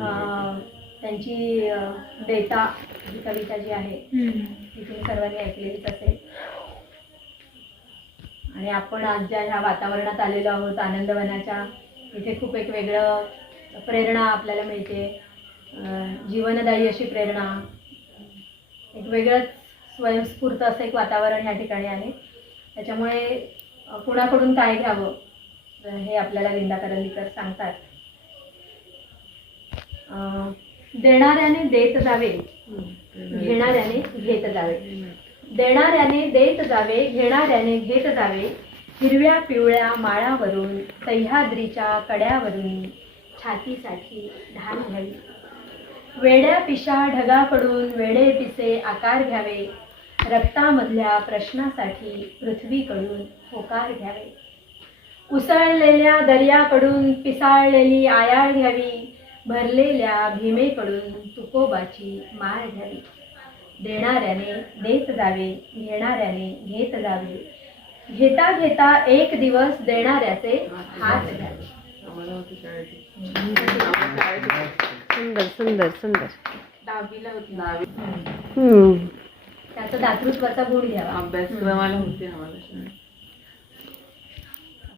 त्यांची देता ही कविता जी आहे ती तुम्ही सर्वांनी ऐकलेलीच असेल. आणि आपण आज ज्या ह्या वातावरणात आलेलो आहोत आनंदवनाच्या, इथे खूप एक वेगळं प्रेरणा आपल्याला मिळते, जीवनदायी अशी प्रेरणा, एक वेगळंच स्वयंस्फूर्त असं एक वातावरण या ठिकाणी आहे. त्याच्यामुळे कुणाकडून काय घ्यावं हे आपल्याला विंदा करंदीकर सांगतात. देणाऱ्याने देत जावे, घेणाऱ्याने घेत जावे. देणाऱ्याने देत जावे, घेणाऱ्याने घेत जावे. हिरव्या पिवळ्या माळावरून सह्याद्रीच्या कड्यावरून छातीसाठी ढाल घ्यावी. वेड्या पिशा ढगाकडून वेडे पिसे आकार घ्यावे. रक्तामधल्या प्रश्नासाठी पृथ्वीकडून होकार घ्यावे. उसळलेल्या दर्याकडून पिसाळलेली आयाळ घ्यावी. भरलेल्या भीमेकडून तुकोबाची माळ घ्यावी. देणाऱ्याने देत जावे, घेणाऱ्याने घेत जावे. घेता घेता एक दिवस देणाऱ्याचे हात घ्यावे. सुंदर सुंदर सुंदर. दहावीला होती. त्याचं दातृत्वाचा गुण घ्यावा. अभ्यासक्रमाला होते आम्हाला.